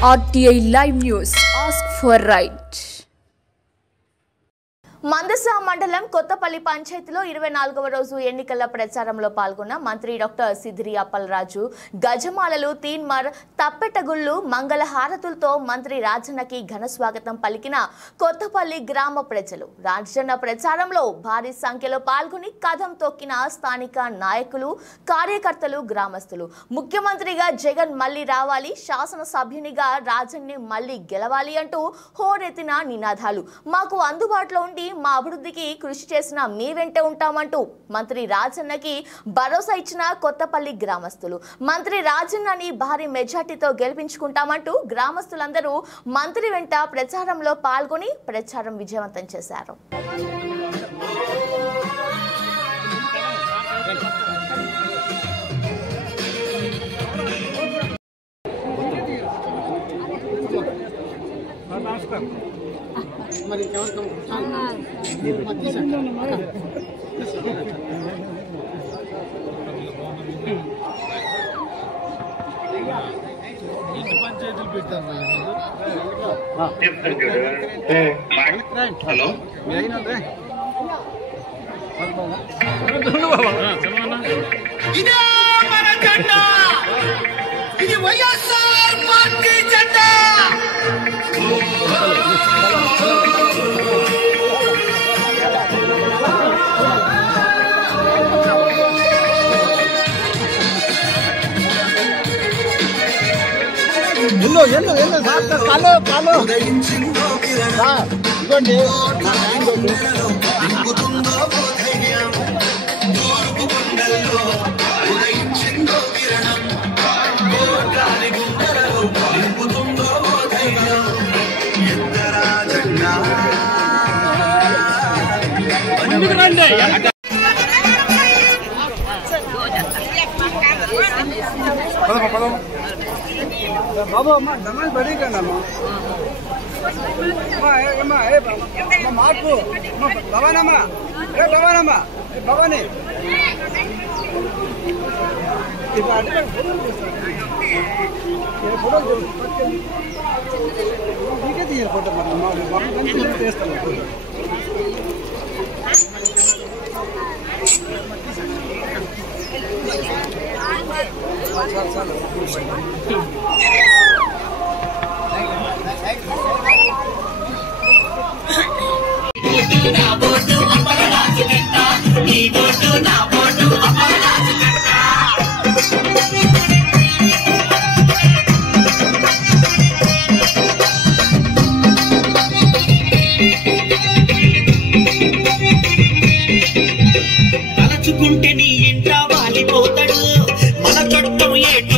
RTI Live News. Ask for right. Mandasa మండలం కొత్తపల్లి పంచాయతీలో 24వ రోజు ఎన్నికల ప్రచారంలో పాల్గొన్న మంత్రి డాక్టర్ సిద్దిరి అప్పలరాజు గజమాలలు తీన్మర్ తప్పెటగుళ్ళు మంగళ హారతులతో మంత్రి రాజన్నకి ఘన స్వాగతం పలికిన కొత్తపల్లి గ్రామ ప్రజలు రాజన్న ప్రచారంలో భారీ సంఖ్యలో పాల్గొని కదం తొక్కిన స్థానిక నాయకులు కార్యకర్తలు గ్రామస్తులు ముఖ్యమంత్రిగా జగన్ మళ్ళీ రావాలి శాసన సభ్యునిగా రాజన్ని మళ్ళీ గెలవాలి అంటూ హోరెత్తిన నినాదాలు మాకు అందుబాటులో ఉండి మా అభివృద్ధికి కృషి చేసిన మీ వెంటే ఉంటామంటూ మంత్రి రాజన్నకి భరోసా ఇచ్చిన కొత్తపల్లి గ్రామస్తులు మంత్రి రాజన్నని భారీ మెజార్టీతో గెలిపించుకుంటామంటూ గ్రామస్తులందరూ మంత్రి వెంట ప్రచారంలో పాల్గొని ప్రచారం విజయవంతం చేశారు. మరి పంచాయతీలు పెట్టారు. హలో ఇదే మన జెండా, ఇది వైఎస్ఆర్ పార్టీ జెండా. ఇదిగోండి బాబు అమ్మ దమాలు పడేకండి అమ్మ మార్పు భవానమ్మా భవానమ్మా భవాని మీకే తీయాలి ఫోటో మరి చేస్తాను ఫోటో. తలచుకుంటే నీ ఇంట వాలిపోతాడు మన చట్టం ఏటు